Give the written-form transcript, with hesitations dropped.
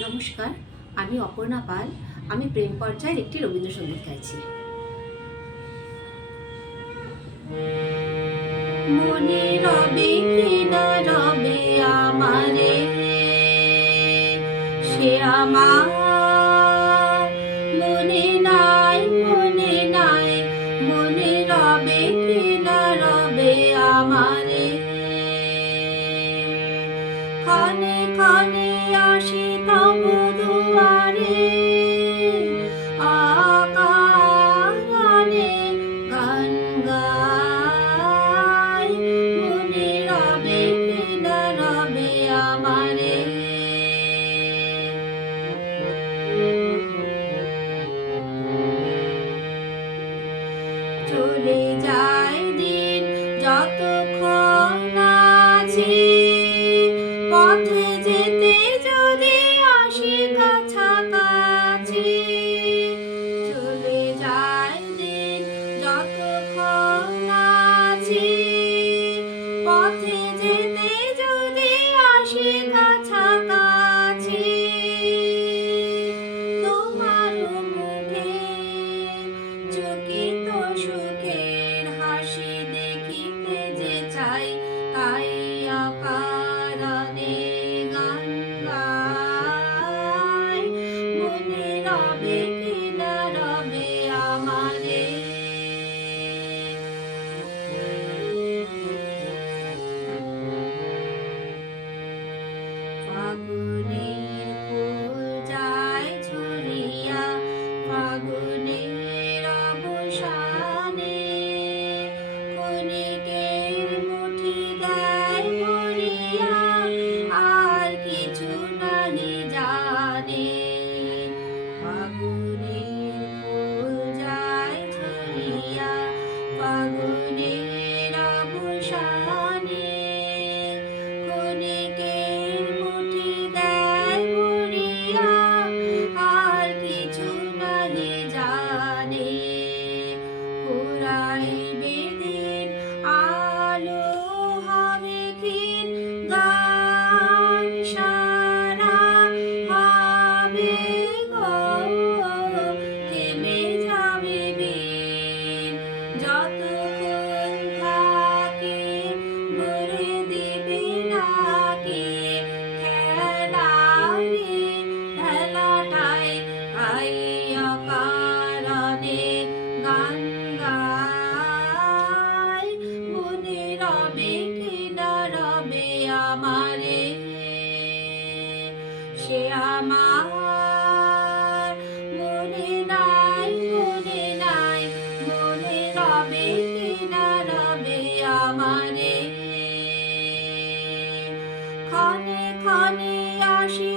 নমস্কার, আমি অপর্ণা পাল। আমি প্রেম পর্যায়ের একটি রবীন্দ্রসঙ্গীত গাইছি। মনে রবে কি না রবে আমারে, সে আমার মনে নাই, মনে নাই। মনে রবে কি না রবে আমারে, ক্ষণে ক্ষণে আসি তব দুয়ারে, অকারণে গান গাই। মনে রবে কি না রবে আমারে। চলে যায় দিন যতক্ষণ আছি, পথে যেতে যদি আসি কাছাকাছি। চলে যায় দিন যতক্ষণ আছি, পথে যেতে যদি আসি কাছাকাছি। তোমার মুখে চকিত সুখের হাসি দেখিতে যে চাই, তাই অকারণে গান গাই। মনে রবে কি না রবে আমারে। ফাগুনের ফুল যায় ঝরিয়া, ফাগুনের অবসানে ক্ষণিকের মুঠি দেয় ভরিয়া, আর কিছু নাহি জানে। ফাগুনের ফুল যায় ঝরিয়া, ফাগুনের অবসানে ক্ষণিকের মুঠি দেয় ভরিয়া, আর কিছু নাহি জানে। ফুরাইবে দিন আলো হবে ক্ষীণ, গান সারা হবে গো, থেমে যাবে বীণ। যতক্ষণ থাকে ভরে দিবে নাকি খেলারে খেলাটাই, তাই অকারণে গান গাই। মনে রবে কি না রবে আমারে, সে আমার মনে নাই, মনে নাই। মনে রবে কি না রবে আমারে, ক্ষণে ক্ষণে আসি